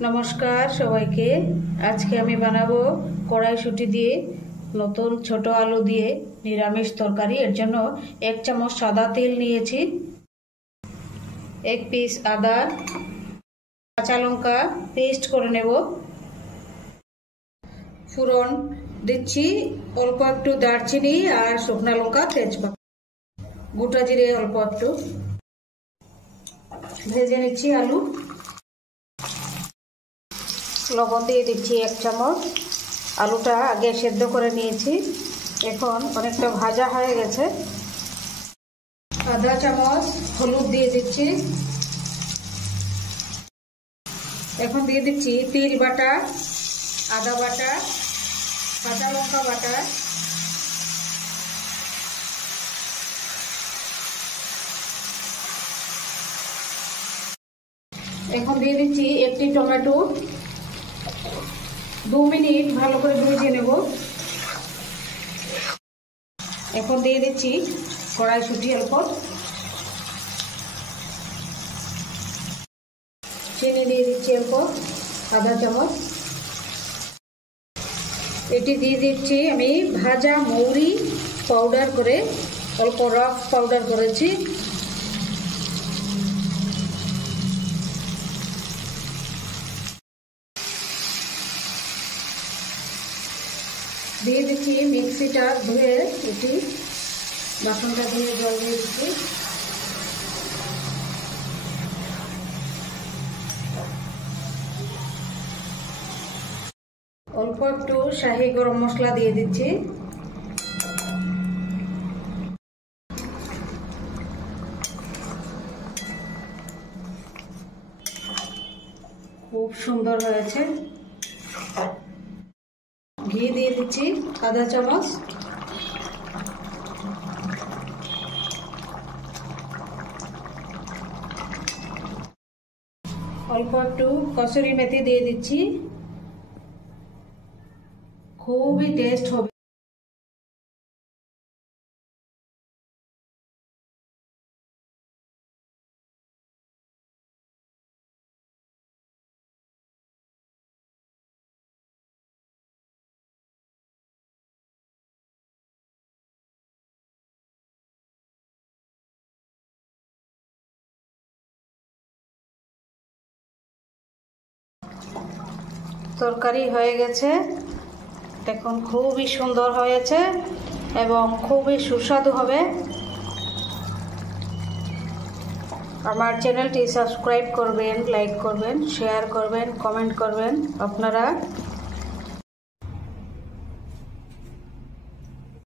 নমস্কার সবাইকে। আজকে আমি বানাবো কড়াইশুঁটি দিয়ে নতুন ছোট আলু দিয়ে নিরামিষ তরকারি। এর জন্য 1 চামচ সাদা তেল নিয়েছি, 1 পিস আদা, কাঁচা লঙ্কা পেস্ট করে নেব। ফোড়ন দিচ্ছি অল্প একটু দারচিনি আর শুকনা লঙ্কা, তেজপাতা, গোটা জিরে অল্প একটু। ভেজে নিচ্ছি আলু। লবণ দিয়ে দিচ্ছি 1 চামচ। আলুটা আগে সেদ্ধ করে নিয়েছি, এখন অনেকটা ভাজা হয়ে গেছে। আধা চামচ হলুদ দিয়ে দিচ্ছি। এখন দিয়ে দিচ্ছি তিল বাটা, আদা বাটা, কাঁচা লঙ্কা বাটা, এখন দিয়ে দিচ্ছি একটি টমেটো। 2 মিনিট ভালো করে ভেজে নেব। এখন দিয়ে দিচ্ছি কড়াইশুঁটি অল্প, চিনি দিয়ে দিচ্ছি অল্প আধা চামচ। এটি দিয়ে দিচ্ছি আমি ভাজা মৌরি পাউডার করে, অল্প রাফ পাউডার করেছি। দিয়ে দিচ্ছি মিক্সিটা ধুয়ে, এটি বাসনটা ধুয়ে জল দিয়ে দিচ্ছি। অল্প একটু শাহি গরম মশলা দিয়ে দিচ্ছি। খুব সুন্দর হয়েছে। ঘি দিয়ে দিচ্ছি আধা চামচ। অল্প একটু কসুরি মেথি দিয়ে দিচ্ছি, খুবই টেস্ট হবে। তরকারি হয়ে গেছে, দেখুন খুবই সুন্দর হয়েছে এবং খুবই সুস্বাদু হবে। আমার চ্যানেলটি সাবস্ক্রাইব করবেন, লাইক করবেন, শেয়ার করবেন, কমেন্ট করবেন। আপনারা